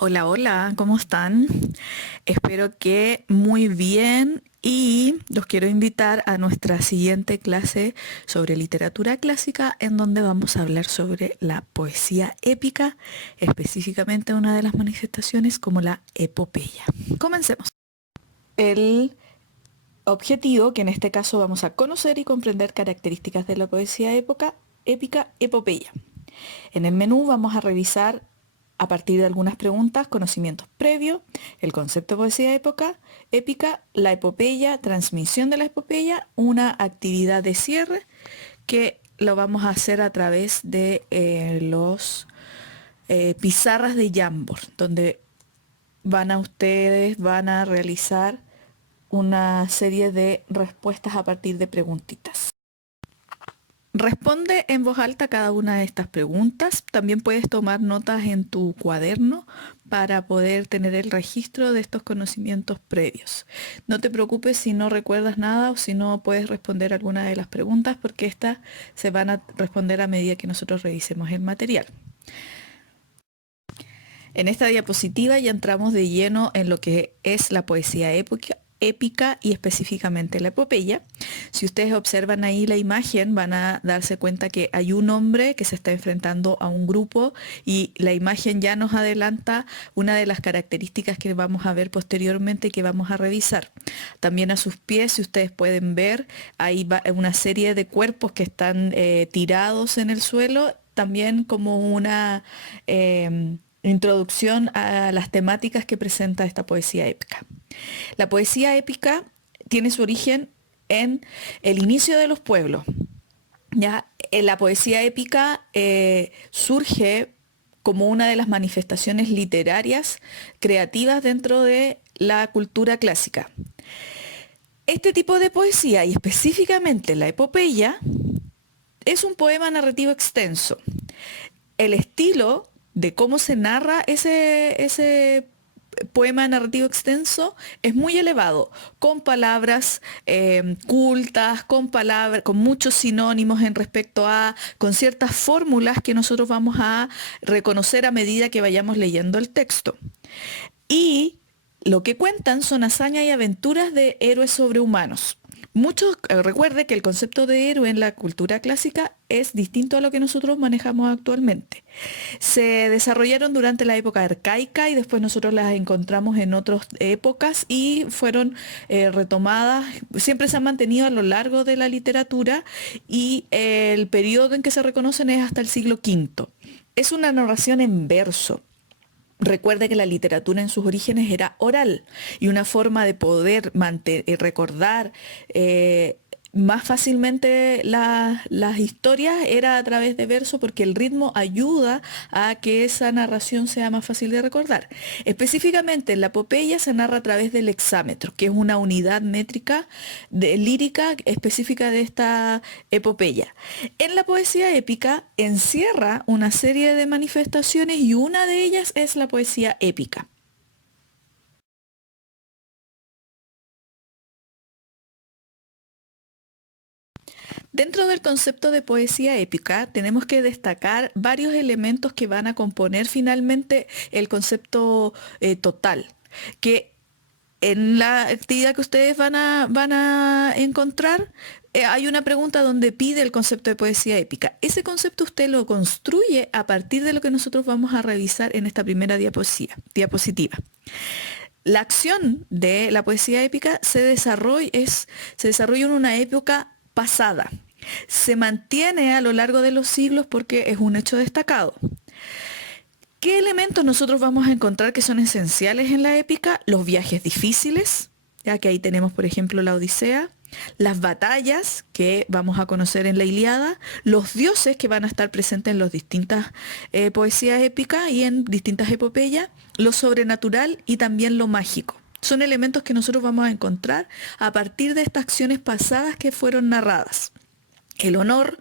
Hola, hola, ¿cómo están? Espero que muy bien y los quiero invitar a nuestra siguiente clase sobre literatura clásica en donde vamos a hablar sobre la poesía épica, específicamente una de las manifestaciones como la epopeya. Comencemos. El objetivo, que en este caso vamos a conocer y comprender características de la poesía épica, epopeya. En el menú vamos a revisar a partir de algunas preguntas, conocimientos previos, el concepto de poesía épica, la epopeya, transmisión de la epopeya, una actividad de cierre que lo vamos a hacer a través de los pizarras de Jamboard, donde van a realizar una serie de respuestas a partir de preguntitas. Responde en voz alta cada una de estas preguntas. También puedes tomar notas en tu cuaderno para poder tener el registro de estos conocimientos previos. No te preocupes si no recuerdas nada o si no puedes responder alguna de las preguntas porque estas se van a responder a medida que nosotros revisemos el material. En esta diapositiva ya entramos de lleno en lo que es la poesía épica y específicamente la epopeya. Si ustedes observan ahí la imagen van a darse cuenta que hay un hombre que se está enfrentando a un grupo y la imagen ya nos adelanta una de las características que vamos a ver posteriormente y que vamos a revisar. También a sus pies, si ustedes pueden ver, hay una serie de cuerpos que están tirados en el suelo, también como una introducción a las temáticas que presenta esta poesía épica. La poesía épica tiene su origen en el inicio de los pueblos. ¿Ya? La poesía épica surge como una de las manifestaciones literarias creativas dentro de la cultura clásica. Este tipo de poesía, y específicamente la epopeya, es un poema narrativo extenso. El estilo de cómo se narra ese poema narrativo extenso es muy elevado, con palabras cultas, con muchos sinónimos en respecto a, con ciertas fórmulas que nosotros vamos a reconocer a medida que vayamos leyendo el texto. Y lo que cuentan son hazañas y aventuras de héroes sobrehumanos. Muchos recuerde que el concepto de héroe en la cultura clásica es distinto a lo que nosotros manejamos actualmente. Se desarrollaron durante la época arcaica y después nosotros las encontramos en otras épocas y fueron retomadas, siempre se han mantenido a lo largo de la literatura y el periodo en que se reconocen es hasta el siglo V. Es una narración en verso. Recuerde que la literatura en sus orígenes era oral y una forma de poder recordar más fácilmente las historias era a través de verso porque el ritmo ayuda a que esa narración sea más fácil de recordar. Específicamente en la epopeya se narra a través del hexámetro, que es una unidad métrica lírica específica de esta epopeya. En la poesía épica encierra una serie de manifestaciones y una de ellas es la poesía épica. Dentro del concepto de poesía épica tenemos que destacar varios elementos que van a componer finalmente el concepto total, que en la actividad que ustedes van a encontrar, hay una pregunta donde pide el concepto de poesía épica. Ese concepto usted lo construye a partir de lo que nosotros vamos a revisar en esta primera diapositiva. La acción de la poesía épica se desarrolla en una época pasada. Se mantiene a lo largo de los siglos porque es un hecho destacado. ¿Qué elementos nosotros vamos a encontrar que son esenciales en la épica? Los viajes difíciles, ya que ahí tenemos, por ejemplo, la Odisea, las batallas que vamos a conocer en la Ilíada, los dioses que van a estar presentes en las distintas poesías épicas y en distintas epopeyas, lo sobrenatural y también lo mágico. Son elementos que nosotros vamos a encontrar a partir de estas acciones pasadas que fueron narradas. El honor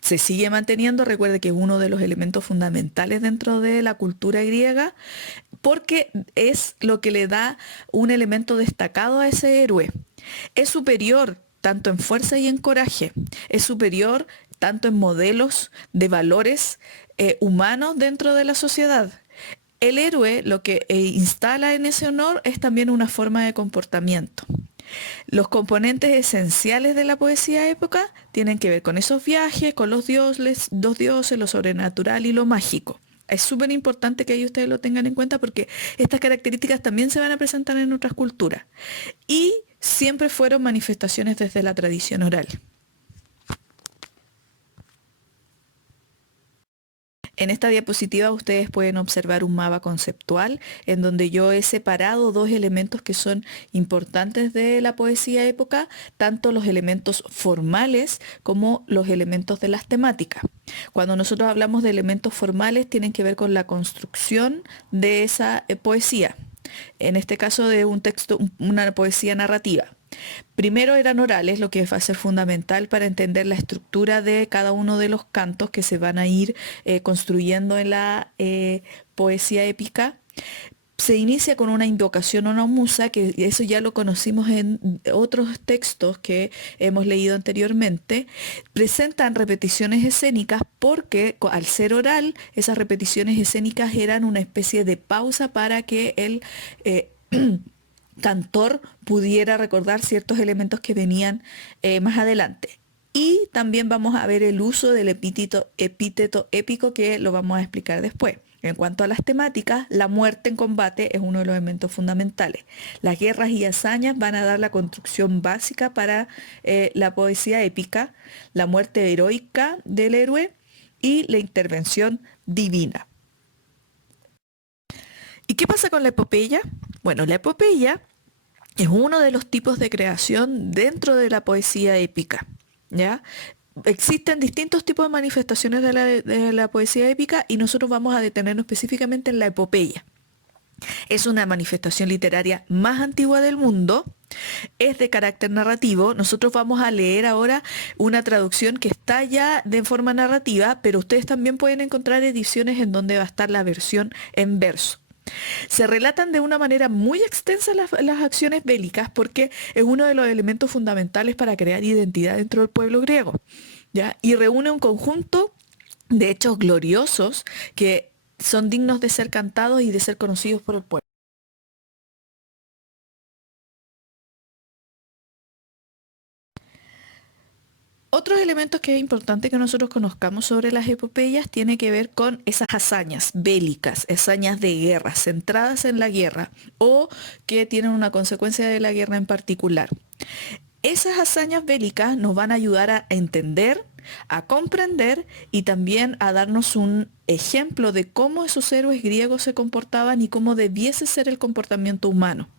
se sigue manteniendo, recuerde que es uno de los elementos fundamentales dentro de la cultura griega, porque es lo que le da un elemento destacado a ese héroe. Es superior tanto en fuerza y en coraje, es superior tanto en modelos de valores humanos dentro de la sociedad. el héroe lo que instala en ese honor es también una forma de comportamiento. Los componentes esenciales de la poesía épica tienen que ver con esos viajes, con los dioses, lo sobrenatural y lo mágico. Es súper importante que ahí ustedes lo tengan en cuenta porque estas características también se van a presentar en otras culturas. Y siempre fueron manifestaciones desde la tradición oral. En esta diapositiva ustedes pueden observar un mapa conceptual en donde yo he separado dos elementos que son importantes de la poesía épica, tanto los elementos formales como los elementos de las temáticas. Cuando nosotros hablamos de elementos formales tienen que ver con la construcción de esa poesía. En este caso de un texto, una poesía narrativa. Primero eran orales, lo que va a ser fundamental para entender la estructura de cada uno de los cantos que se van a ir construyendo en la poesía épica. Se inicia con una invocación a una musa, que eso ya lo conocimos en otros textos que hemos leído anteriormente. Presentan repeticiones escénicas porque al ser oral, esas repeticiones escénicas eran una especie de pausa para que el cantor pudiera recordar ciertos elementos que venían más adelante. Y también vamos a ver el uso del epíteto épico que lo vamos a explicar después. En cuanto a las temáticas, la muerte en combate es uno de los elementos fundamentales. Las guerras y hazañas van a dar la construcción básica para la poesía épica, la muerte heroica del héroe y la intervención divina. ¿Y qué pasa con la epopeya? Bueno, la epopeya es uno de los tipos de creación dentro de la poesía épica, ¿ya? Existen distintos tipos de manifestaciones de la poesía épica y nosotros vamos a detenernos específicamente en la epopeya. Es una manifestación literaria más antigua del mundo, es de carácter narrativo. Nosotros vamos a leer ahora una traducción que está ya de forma narrativa, pero ustedes también pueden encontrar ediciones en donde va a estar la versión en verso. Se relatan de una manera muy extensa las acciones bélicas porque es uno de los elementos fundamentales para crear identidad dentro del pueblo griego, ¿ya? Y reúne un conjunto de hechos gloriosos que son dignos de ser cantados y de ser conocidos por el pueblo. Otros elementos que es importante que nosotros conozcamos sobre las epopeyas tiene que ver con esas hazañas bélicas, hazañas de guerra, centradas en la guerra o que tienen una consecuencia de la guerra en particular. Esas hazañas bélicas nos van a ayudar a entender, a comprender y también a darnos un ejemplo de cómo esos héroes griegos se comportaban y cómo debiese ser el comportamiento humano.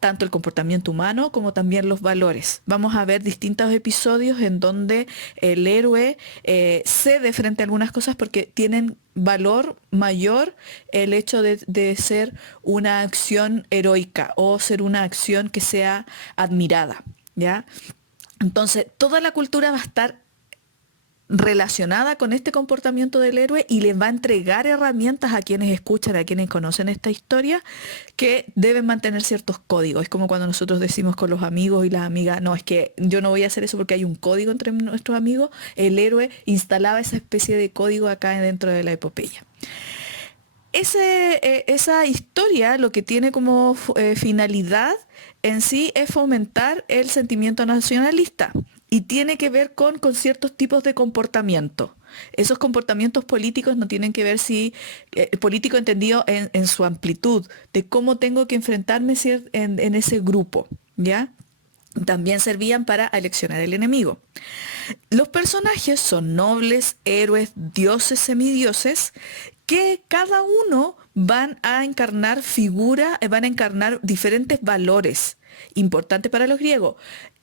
Tanto el comportamiento humano como también los valores. Vamos a ver distintos episodios en donde el héroe cede frente a algunas cosas porque tienen valor mayor el hecho de ser una acción heroica o ser una acción que sea admirada, ¿ya? Entonces, toda la cultura va a estar relacionada con este comportamiento del héroe y les va a entregar herramientas a quienes escuchan, a quienes conocen esta historia, que deben mantener ciertos códigos. Es como cuando nosotros decimos con los amigos y las amigas, no, es que yo no voy a hacer eso porque hay un código entre nuestros amigos. El héroe instalaba esa especie de código acá dentro de la epopeya. Esa historia lo que tiene como finalidad en sí es fomentar el sentimiento nacionalista y tiene que ver con ciertos tipos de comportamiento. Esos comportamientos políticos no tienen que ver si, político entendido en su amplitud, de cómo tengo que enfrentarme en ese grupo, ¿ya? También servían para aleccionar el enemigo. Los personajes son nobles, héroes, dioses, semidioses, que cada uno van a encarnar van a encarnar diferentes valores importantes para los griegos.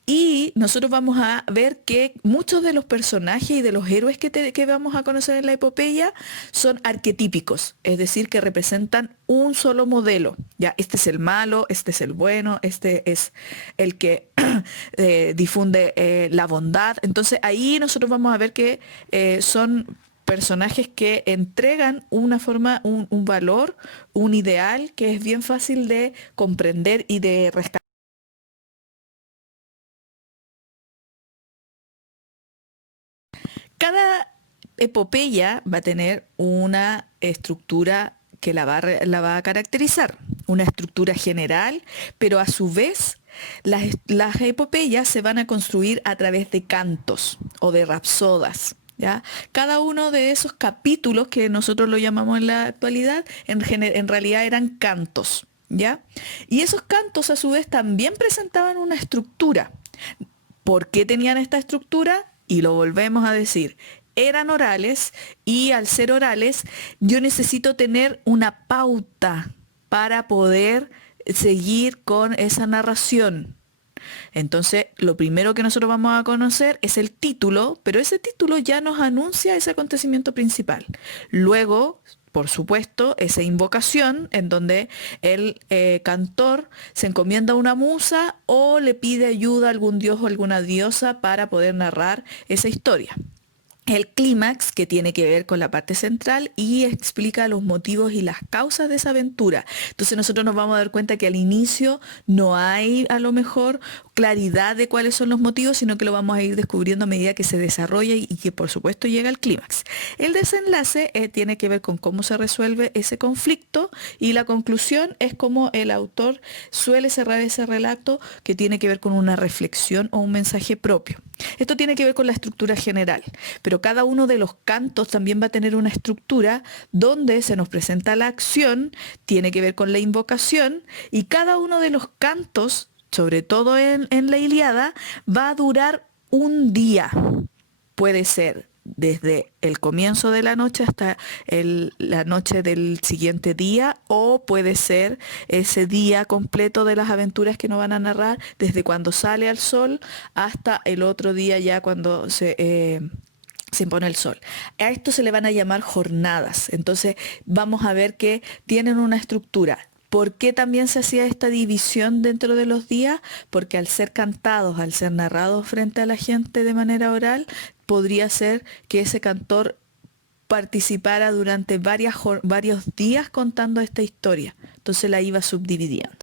Y nosotros vamos a ver que muchos de los personajes y de los héroes que vamos a conocer en la epopeya son arquetípicos, es decir, que representan un solo modelo. Ya, este es el malo, este es el bueno, este es el que difunde la bondad. Entonces ahí nosotros vamos a ver que son personajes que entregan una forma, un valor, un ideal que es bien fácil de comprender y de rescatar. Cada epopeya va a tener una estructura que la va a caracterizar, una estructura general, pero a su vez las epopeyas se van a construir a través de cantos o de rapsodas. ¿Ya? Cada uno de esos capítulos que nosotros lo llamamos en la actualidad, en realidad eran cantos. ¿Ya? Y esos cantos a su vez también presentaban una estructura. ¿Por qué tenían esta estructura? Y lo volvemos a decir, eran orales y al ser orales yo necesito tener una pauta para poder seguir con esa narración. Entonces, lo primero que nosotros vamos a conocer es el título, pero ese título ya nos anuncia ese acontecimiento principal. Luego, por supuesto, esa invocación en donde el cantor se encomienda a una musa o le pide ayuda a algún dios o alguna diosa para poder narrar esa historia. El clímax, que tiene que ver con la parte central y explica los motivos y las causas de esa aventura. Entonces nosotros nos vamos a dar cuenta que al inicio no hay a lo mejor claridad de cuáles son los motivos, sino que lo vamos a ir descubriendo a medida que se desarrolla y que por supuesto llega al clímax. El desenlace tiene que ver con cómo se resuelve ese conflicto y la conclusión es cómo el autor suele cerrar ese relato, que tiene que ver con una reflexión o un mensaje propio. Esto tiene que ver con la estructura general, pero cada uno de los cantos también va a tener una estructura donde se nos presenta la acción, tiene que ver con la invocación, y cada uno de los cantos, sobre todo en la Ilíada, va a durar un día. Puede ser desde el comienzo de la noche hasta la noche del siguiente día, o puede ser ese día completo de las aventuras que nos van a narrar, desde cuando sale al sol hasta el otro día ya cuando se impone el sol. A esto se le van a llamar jornadas. Entonces vamos a ver que tienen una estructura. ¿Por qué también se hacía esta división dentro de los días? Porque al ser cantados, al ser narrados frente a la gente de manera oral, podría ser que ese cantor participara durante varios días contando esta historia. Entonces la iba subdividiendo.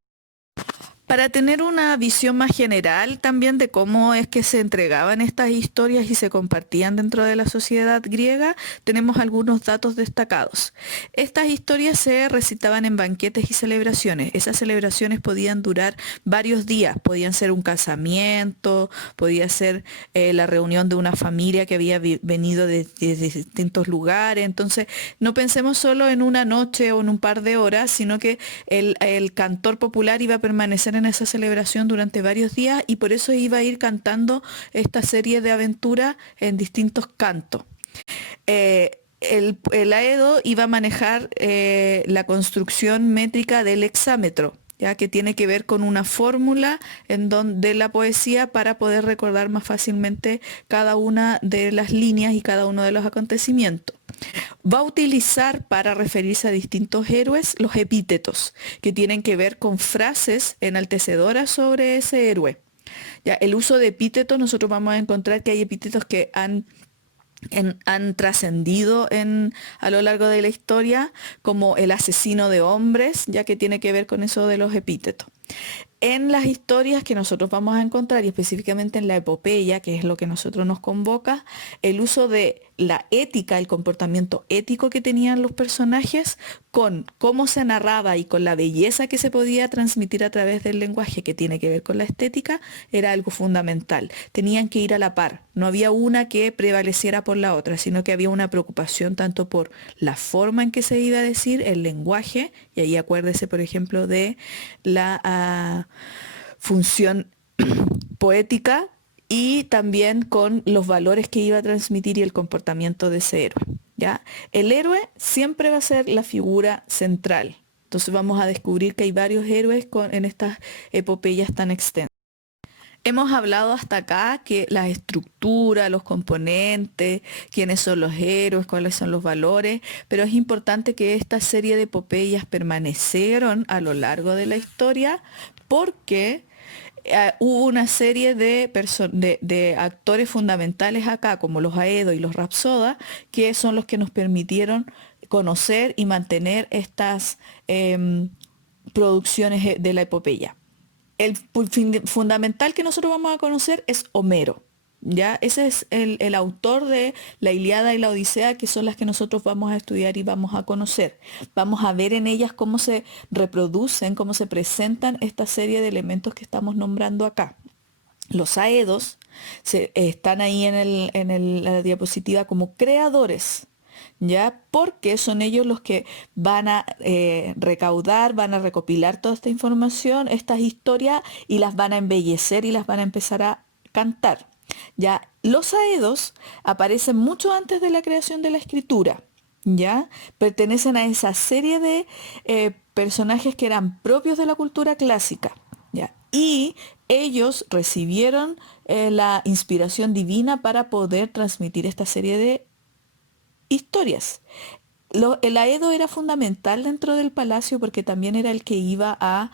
Para tener una visión más general también de cómo es que se entregaban estas historias y se compartían dentro de la sociedad griega, tenemos algunos datos destacados. Estas historias se recitaban en banquetes y celebraciones. Esas celebraciones podían durar varios días, podían ser un casamiento, podía ser la reunión de una familia que había venido de distintos lugares. Entonces, no pensemos solo en una noche o en un par de horas, sino que el cantor popular iba a permanecer en esa celebración durante varios días y por eso iba a ir cantando esta serie de aventuras en distintos cantos. El Aedo iba a manejar la construcción métrica del hexámetro, ya que tiene que ver con una fórmula de la poesía para poder recordar más fácilmente cada una de las líneas y cada uno de los acontecimientos. Va a utilizar para referirse a distintos héroes los epítetos, que tienen que ver con frases enaltecedoras sobre ese héroe. Ya, el uso de epítetos, nosotros vamos a encontrar que hay epítetos que han trascendido a lo largo de la historia, como el asesino de hombres, ya que tiene que ver con eso de los epítetos. En las historias que nosotros vamos a encontrar, y específicamente en la epopeya, que es lo que nosotros nos convoca, el uso de la ética, el comportamiento ético que tenían los personajes, con cómo se narraba y con la belleza que se podía transmitir a través del lenguaje, que tiene que ver con la estética, era algo fundamental. Tenían que ir a la par, no había una que prevaleciera por la otra, sino que había una preocupación tanto por la forma en que se iba a decir, el lenguaje, y ahí acuérdese, por ejemplo, de la función poética, y también con los valores que iba a transmitir y el comportamiento de ese héroe. ¿Ya? El héroe siempre va a ser la figura central. Entonces vamos a descubrir que hay varios héroes en estas epopeyas tan extensas. Hemos hablado hasta acá que la estructura, los componentes, quiénes son los héroes, cuáles son los valores, pero es importante que esta serie de epopeyas permanecieron a lo largo de la historia porque hubo una serie de actores fundamentales acá, como los Aedo y los Rapsodas, que son los que nos permitieron conocer y mantener estas producciones de la epopeya. El fundamental que nosotros vamos a conocer es Homero. ¿Ya? Ese es el autor de la Ilíada y la Odisea, que son las que nosotros vamos a estudiar y vamos a conocer. Vamos a ver en ellas cómo se reproducen, cómo se presentan esta serie de elementos que estamos nombrando acá. Los aedos están ahí la diapositiva como creadores, ¿ya? Porque son ellos los que van a recaudar, van a recopilar toda esta información, estas historias, y las van a embellecer y las van a empezar a cantar. Ya, los aedos aparecen mucho antes de la creación de la escritura, ¿ya? Pertenecen a esa serie de personajes que eran propios de la cultura clásica, ¿ya? Y ellos recibieron la inspiración divina para poder transmitir esta serie de historias. El aedo era fundamental dentro del palacio porque también era el que iba a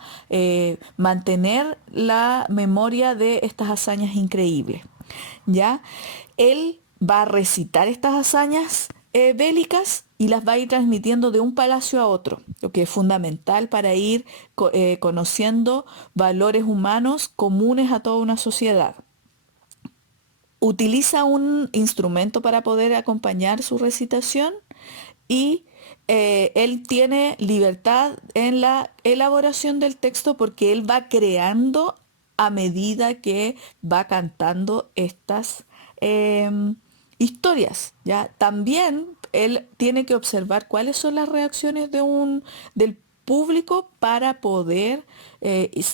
mantener la memoria de estas hazañas increíbles. ¿Ya? Él va a recitar estas hazañas bélicas y las va a ir transmitiendo de un palacio a otro, lo que es fundamental para ir conociendo valores humanos comunes a toda una sociedad. Utiliza un instrumento para poder acompañar su recitación y él tiene libertad en la elaboración del texto porque él va creando a medida que va cantando estas historias, ¿ya? También él tiene que observar cuáles son las reacciones del público para poder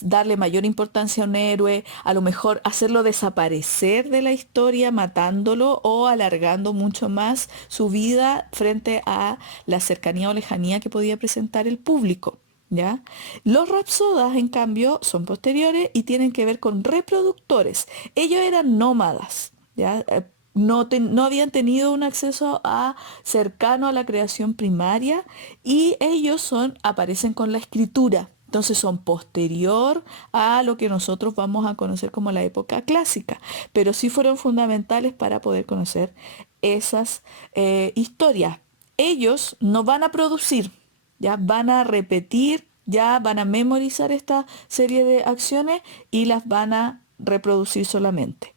darle mayor importancia a un héroe, a lo mejor hacerlo desaparecer de la historia, matándolo o alargando mucho más su vida frente a la cercanía o lejanía que podía presentar el público. ¿Ya? Los rapsodas, en cambio, son posteriores y tienen que ver con reproductores. Ellos eran nómadas, ¿ya? No habían tenido un acceso cercano a la creación primaria y ellos aparecen con la escritura. Entonces son posterior a lo que nosotros vamos a conocer como la época clásica, pero sí fueron fundamentales para poder conocer esas historias. Ellos no van a producir, ya van a repetir, ya van a memorizar esta serie de acciones y las van a reproducir solamente.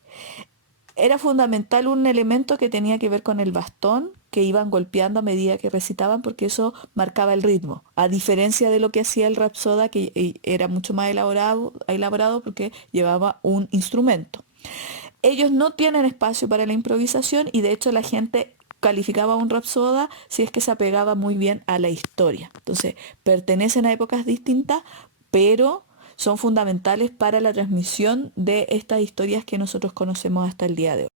Era fundamental un elemento que tenía que ver con el bastón que iban golpeando a medida que recitaban porque eso marcaba el ritmo, a diferencia de lo que hacía el rapsoda que era mucho más elaborado porque llevaba un instrumento. Ellos no tienen espacio para la improvisación y de hecho la gente calificaba a un rapsoda si es que se apegaba muy bien a la historia. Entonces, pertenecen a épocas distintas, pero son fundamentales para la transmisión de estas historias que nosotros conocemos hasta el día de hoy.